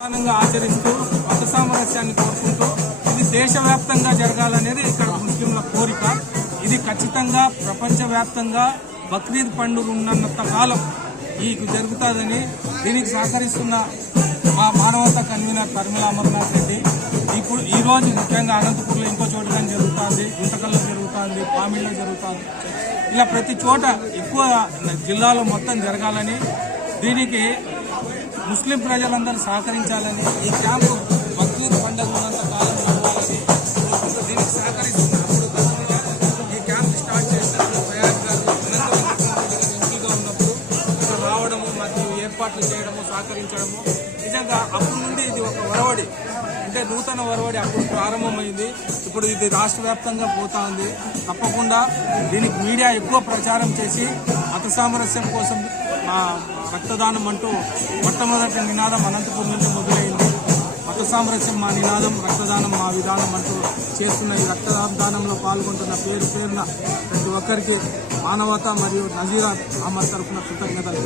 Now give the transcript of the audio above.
ప్రధానంగా ఆచరిస్తూ మత సామరస్యాన్ని కోరుకుంటూ ఇది దేశవ్యాప్తంగా జరగాలనేది ఇక్కడ ముస్లింల కోరిక. ఇది ఖచ్చితంగా ప్రపంచవ్యాప్తంగా బక్రీద్ పండుగ ఉన్నంత కాలం ఈ జరుగుతుందని దీనికి సహకరిస్తున్న మా మానవతా కన్వీనర్ పరిమళ అమర్నాథ్ రెడ్డి. ఇప్పుడు ఈ రోజు ముఖ్యంగా అనంతపూర్లో ఇంకో చోటుగా జరుగుతుంది, గుంటకల్లో జరుగుతుంది, పామిడిలో జరుగుతుంది. ఇలా ప్రతి చోట ఎక్కువ జిల్లాలో మొత్తం జరగాలని, దీనికి ముస్లిం ప్రజలందరూ సహకరించాలని, ఈ క్యాంపు బక్రీద్ పండుగ ఉన్నంత కాలం నడవాలని దీనికి సహకరిస్తున్నారు. ఈ క్యాంప్ స్టార్ట్ చేసినప్పుడు ప్రయాణ్ గారు ఎంపీగా ఉన్నప్పుడు ఇక్కడ రావడము మరియు ఏర్పాట్లు చేయడము, సహకరించడము నిజంగా అప్పటి నుండి ఇది ఒక ఒరవడి, అంటే నూతన ఒరవడి అప్పుడు ప్రారంభమైంది. ఇప్పుడు ఇది రాష్ట్ర వ్యాప్తంగా పోతా ఉంది. తప్పకుండా దీనికి మీడియా ఎక్కువ ప్రచారం చేసి మత సామరస్యం కోసం రక్తదానం అంటూ మొట్టమొదటి నినాదం అనంతపురం నుంచి మొదలైంది. మత సామరస్యం మా నినాదం, రక్తదానం మా విధానం అంటూ చేస్తున్న ఈ రక్తదానంలో పాల్గొంటున్న పేరున ప్రతి ఒక్కరికి మానవత మరియు నజీరా అహ్మద్ తరఫున కృతజ్ఞతలు.